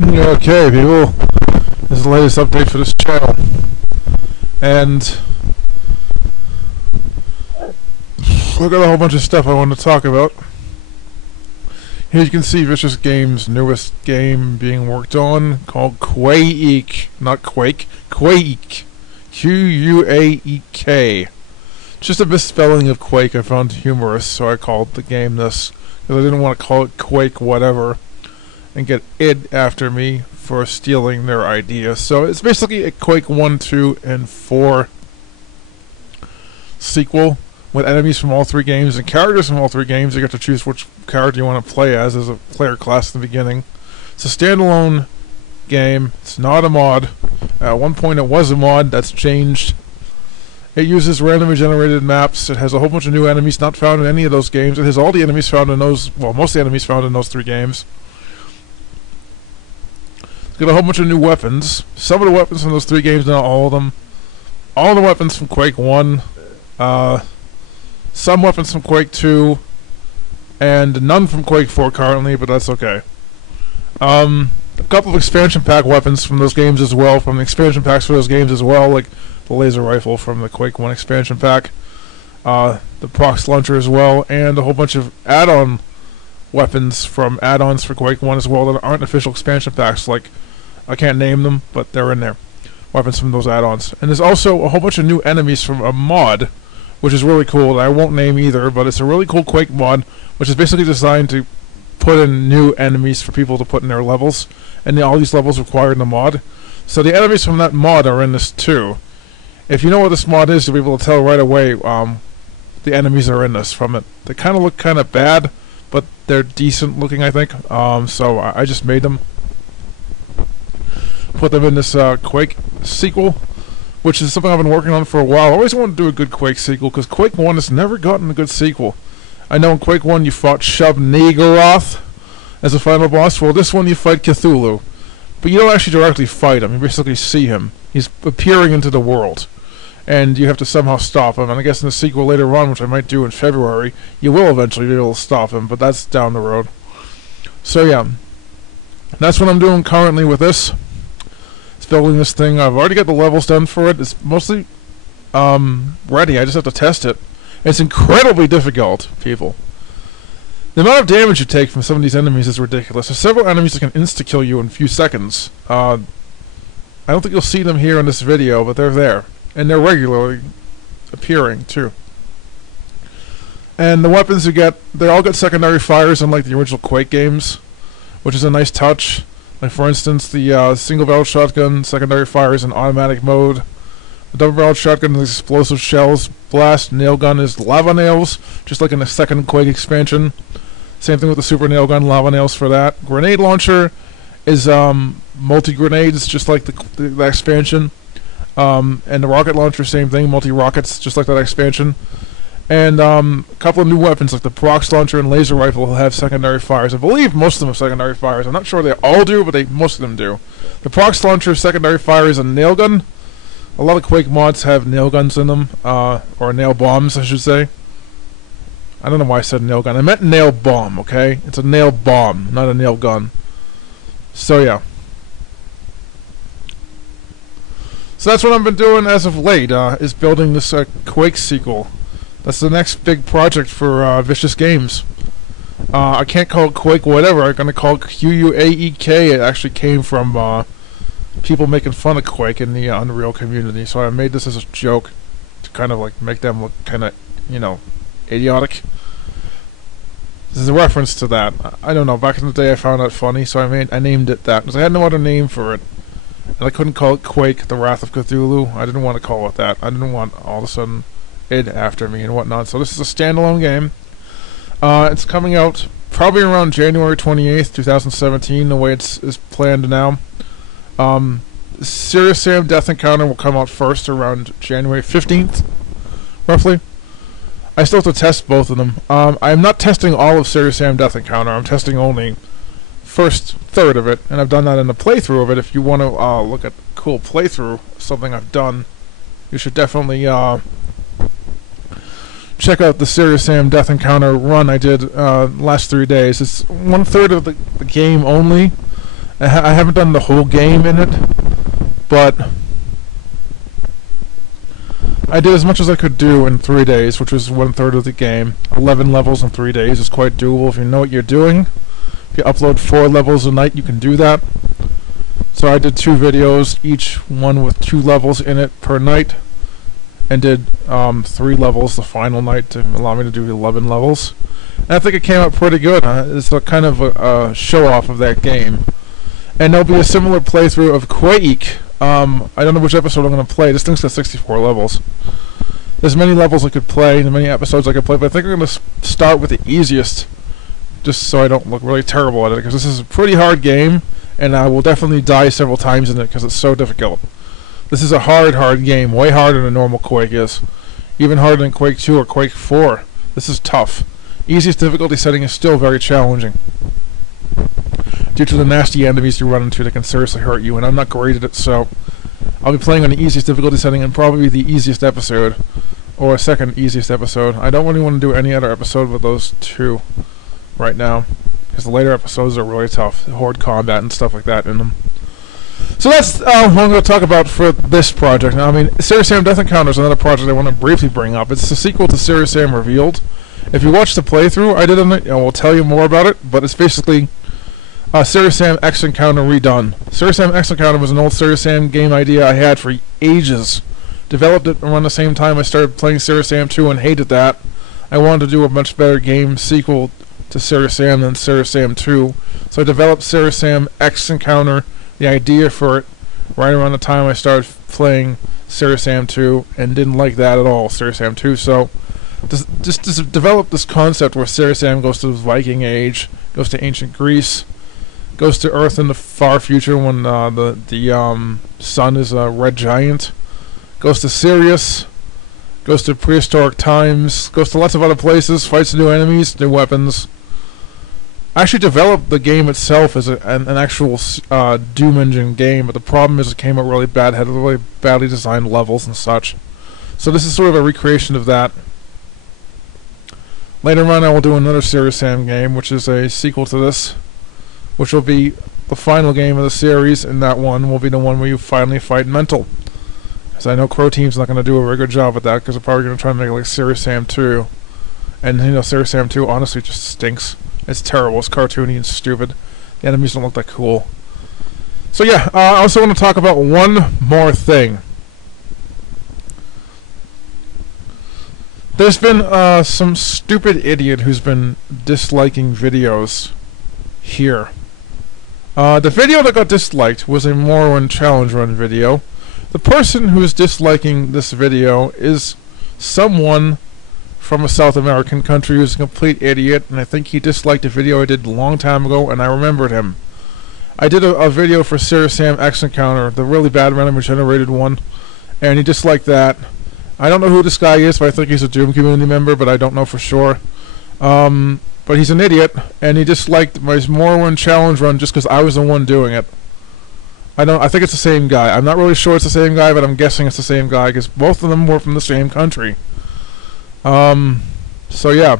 Okay, people, this is the latest update for this channel, and look at a whole bunch of stuff I want to talk about. Here you can see Vicious Games' newest game being worked on, called Quaek, not Quake, Quaek, Q-U-A-E-K. Just a misspelling of Quake I found humorous, so I called the game this, because I didn't want to call it Quake whatever, and get id after me for stealing their idea. So it's basically a Quake 1, 2, and 4 sequel with enemies from all three games and characters from all three games. You get to choose which character you want to play as a player class in the beginning. It's a standalone game. It's not a mod. At one point it was a mod. That's changed. It uses randomly generated maps. It has a whole bunch of new enemies not found in any of those games. It has all the enemies found in those, well, most of the enemies found in those three games. It's got a whole bunch of new weapons. Some of the weapons from those three games, not all of them. All the weapons from Quake 1. Some weapons from Quake 2. And none from Quake 4 currently, but that's okay. A couple of expansion pack weapons from those games as well, from the expansion packs for those games as well, like the laser rifle from the Quake 1 expansion pack, the prox launcher as well, and a whole bunch of add-on weapons from add-ons for Quake 1 as well that aren't official expansion packs. Like, I can't name them, but they're in there. Weapons from those add-ons. And there's also a whole bunch of new enemies from a mod, which is really cool, that I won't name either, but it's a really cool Quake mod, which is basically designed to put in new enemies for people to put in their levels, and all these levels required in the mod. So the enemies from that mod are in this too. If you know what this mod is, you'll be able to tell right away the enemies are in this from it. They kind of look kind of bad, but they're decent looking, I think. So I just made them. Put them in this Quake sequel, which is something I've been working on for a while. I always wanted to do a good Quake sequel, because Quake 1 has never gotten a good sequel. I know in Quake 1 you fought Shub-Niggurath as a final boss. Well, this one you fight Cthulhu. But you don't actually directly fight him, you basically see him. He's appearing into the world. And you have to somehow stop him. And I guess in the sequel later on, which I might do in February, you will eventually be able to stop him, but that's down the road. So yeah, that's what I'm doing currently with this. It's building this thing. I've already got the levels done for it. It's mostly ready. I just have to test it. It's incredibly difficult, people. The amount of damage you take from some of these enemies is ridiculous. There's several enemies that can insta-kill you in a few seconds. I don't think you'll see them here in this video, but they're there. And they're regularly appearing, too. And the weapons you get, they all get secondary fires unlike the original Quake games, which is a nice touch. Like, for instance, the single-barrel shotgun secondary fires in automatic mode. The double-barreled shotgun is explosive shells. Blast nail gun is lava nails, just like in the second Quake expansion. Same thing with the super nail gun, lava nails for that. Grenade launcher is multi-grenades, just like the expansion. And the rocket launcher, same thing, multi-rockets, just like that expansion. And a couple of new weapons, like the prox launcher and laser rifle, will have secondary fires. I believe most of them have secondary fires. I'm not sure they all do, but most of them do. The prox launcher secondary fire is a nail gun. A lot of Quake mods have nail guns in them, or nail bombs, I should say. I don't know why I said nail gun. I meant nail bomb, okay? It's a nail bomb, not a nail gun. So yeah. So that's what I've been doing as of late, is building this Quake sequel. That's the next big project for Vicious Games. I can't call it Quake whatever, I'm going to call it Q-U-A-E-K. It actually came from people making fun of Quake in the Unreal community, so I made this as a joke to kind of like make them look kind of, you know, idiotic. This is a reference to that. I don't know, back in the day I found that funny, so I named it that, because I had no other name for it. And I couldn't call it Quake, the Wrath of Cthulhu. I didn't want to call it that. I didn't want all of a sudden id after me and whatnot. So this is a standalone game. It's coming out probably around January 28th, 2017, the way it's planned now. Serious Sam Death Encounter will come out first around January 15th, roughly. I still have to test both of them. I'm not testing all of Serious Sam Death Encounter. I'm testing only first third of it, and I've done that in a playthrough of it. If you want to look at cool playthrough, something I've done, you should definitely check out the Serious Sam Death Encounter run I did last 3 days. It's 1/3 of the game only, I haven't done the whole game in it, but I did as much as I could do in 3 days, which was 1/3 of the game. 11 levels in 3 days is quite doable if you know what you're doing. If you upload 4 levels a night, you can do that. So I did 2 videos, each one with 2 levels in it per night, and did 3 levels the final night to allow me to do 11 levels. And I think it came out pretty good. It's a kind of a show-off of that game. And there'll be a similar playthrough of Quake. I don't know which episode I'm going to play. This thing's got 64 levels. There's many levels I could play, and many episodes I could play, but I think I'm going to start with the easiest, just so I don't look really terrible at it, because this is a pretty hard game, and I will definitely die several times in it, because it's so difficult. This is a hard game, way harder than normal Quake is. Even harder than Quake 2 or Quake 4. This is tough. Easiest difficulty setting is still very challenging, due to the nasty enemies you run into that can seriously hurt you, and I'm not great at it, so I'll be playing on the easiest difficulty setting and probably the easiest episode, or a second easiest episode. I don't really want to do any other episode with those 2 right now, because the later episodes are really tough, horde combat and stuff like that in them. So that's what I'm going to talk about for this project. Now, I mean, Serious Sam Death Encounter is another project I want to briefly bring up. It's the sequel to Serious Sam Revealed. If you watch the playthrough I did on it, I will tell you more about it, but it's basically Serious Sam X Encounter redone. Serious Sam X Encounter was an old Serious Sam game idea I had for ages. Developed it around the same time I started playing Serious Sam 2 and hated that. I wanted to do a much better game sequel to Serious Sam than Serious Sam 2. So I developed Serious Sam X Encounter, the idea for it, right around the time I started playing Serious Sam 2, and didn't like that at all, Serious Sam 2. So just develop this concept where Serious Sam goes to the Viking Age, goes to ancient Greece, goes to Earth in the far future when the sun is a red giant, goes to Sirius, goes to prehistoric times, goes to lots of other places, fights new enemies, new weapons. I actually developed the game itself as an actual Doom Engine game, but the problem is it came out really bad, had really badly designed levels and such. So this is sort of a recreation of that. Later on I will do another Serious Sam game, which is a sequel to this, which will be the final game of the series, and that one will be the one where you finally fight Mental. Because I know Crow Team's not going to do a very good job with that, because they're probably going to try to make it like Serious Sam 2. And, you know, Serious Sam 2 honestly just stinks. It's terrible, it's cartoony and stupid. The enemies don't look that cool. So yeah, I also want to talk about one more thing. There's been some stupid idiot who's been disliking videos here. The video that got disliked was a Morrowind Challenge Run video. The person who is disliking this video is someone from a South American country who's a complete idiot, and I think he disliked a video I did a long time ago, and I remembered him. I did a video for Serious Sam X Encounter, the really bad randomly generated one, and he disliked that. I don't know who this guy is, but I think he's a Doom community member, but I don't know for sure. But he's an idiot, and he disliked my Morrowind Challenge Run just because I was the one doing it. I think it's the same guy. I'm not really sure it's the same guy, but I'm guessing it's the same guy, because both of them were from the same country. So yeah.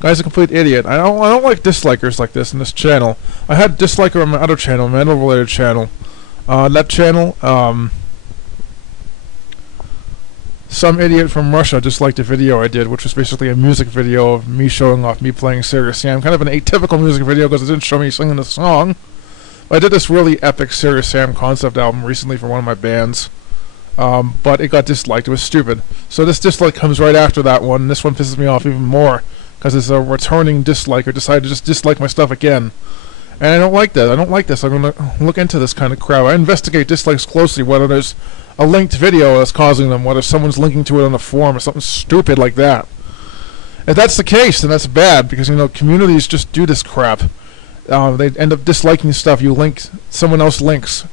Guy's a complete idiot. I don't like dislikers like this in this channel. I had disliker on my other channel, metal related channel. That channel, some idiot from Russia disliked a video I did, which was basically a music video of me showing off me playing Serious Sam. Kind of an atypical music video because it didn't show me singing the song. But I did this really epic Serious Sam concept album recently for one of my bands. But it got disliked. It was stupid. So this dislike comes right after that one. And this one pisses me off even more because it's a returning disliker decided to just dislike my stuff again. And I don't like that. I don't like this. I'm going to look into this kind of crap. I investigate dislikes closely, whether there's a linked video that's causing them, whether someone's linking to it on a forum or something stupid like that. If that's the case, then that's bad, because, you know, communities just do this crap. They end up disliking stuff you link, someone else links,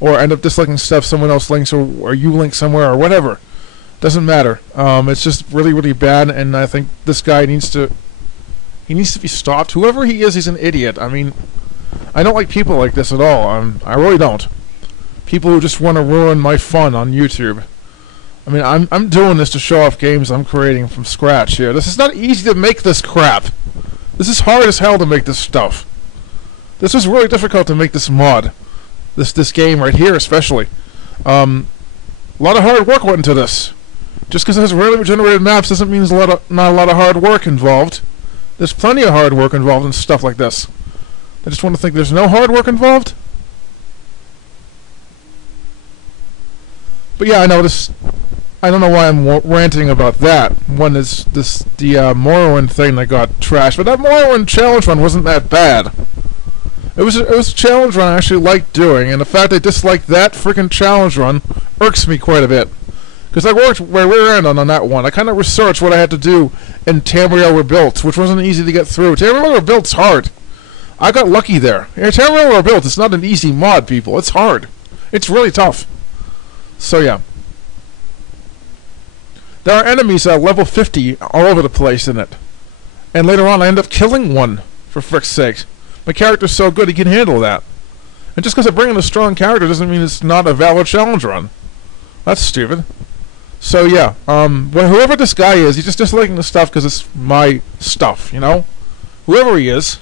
or end up disliking stuff someone else links, or you link somewhere, or whatever. Doesn't matter. It's just really, really bad, and I think this guy needs to be stopped. Whoever he is, he's an idiot. I mean, I don't like people like this at all. I really don't. People who just want to ruin my fun on YouTube. I mean, I'm doing this to show off games I'm creating from scratch here. This is not easy to make this crap. This is hard as hell to make this stuff. This was really difficult to make this mod. This game right here especially. A lot of hard work went into this. Just because it has randomly generated maps doesn't mean there's not a lot of hard work involved. There's plenty of hard work involved in stuff like this. I just want to think there's no hard work involved? But yeah, I know this... I don't know why I'm ranting about that. One is the Morrowind thing that got trashed, but that Morrowind challenge run wasn't that bad. It was a challenge run I actually liked doing, and the fact I disliked that freaking challenge run irks me quite a bit. Because I worked my rear end on that one. I kind of researched what I had to do in Tamriel Rebuilt, which wasn't easy to get through. Tamriel Rebuilt's hard. I got lucky there. Yeah, Tamriel Rebuilt is not an easy mod, people. It's hard. It's really tough. So yeah. There are enemies at level 50 all over the place in it. And later on I end up killing one, for frick's sake. My character's so good he can handle that. And just because I bring in a strong character doesn't mean it's not a valid challenge run. That's stupid. So yeah, whoever this guy is, he's just disliking the stuff because it's my stuff, you know? Whoever he is.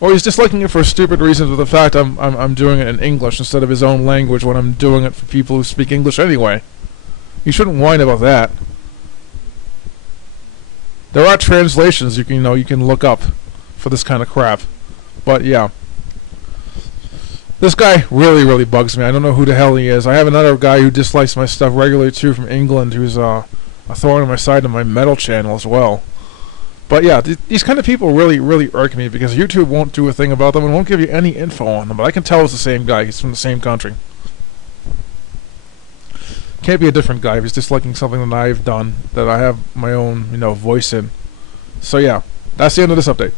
Or he's disliking it for stupid reasons of the fact I'm doing it in English instead of his own language when I'm doing it for people who speak English anyway. You shouldn't whine about that. There are translations you can look up for this kind of crap. But yeah. This guy really bugs me. I don't know who the hell he is. I have another guy who dislikes my stuff regularly too from England who's a thorn in my side on my metal channel as well. But yeah, these kind of people really irk me because YouTube won't do a thing about them and won't give you any info on them. But I can tell it's the same guy. He's from the same country. Can't be a different guy if he's disliking something that I've done that I have my own, voice in. So yeah, that's the end of this update.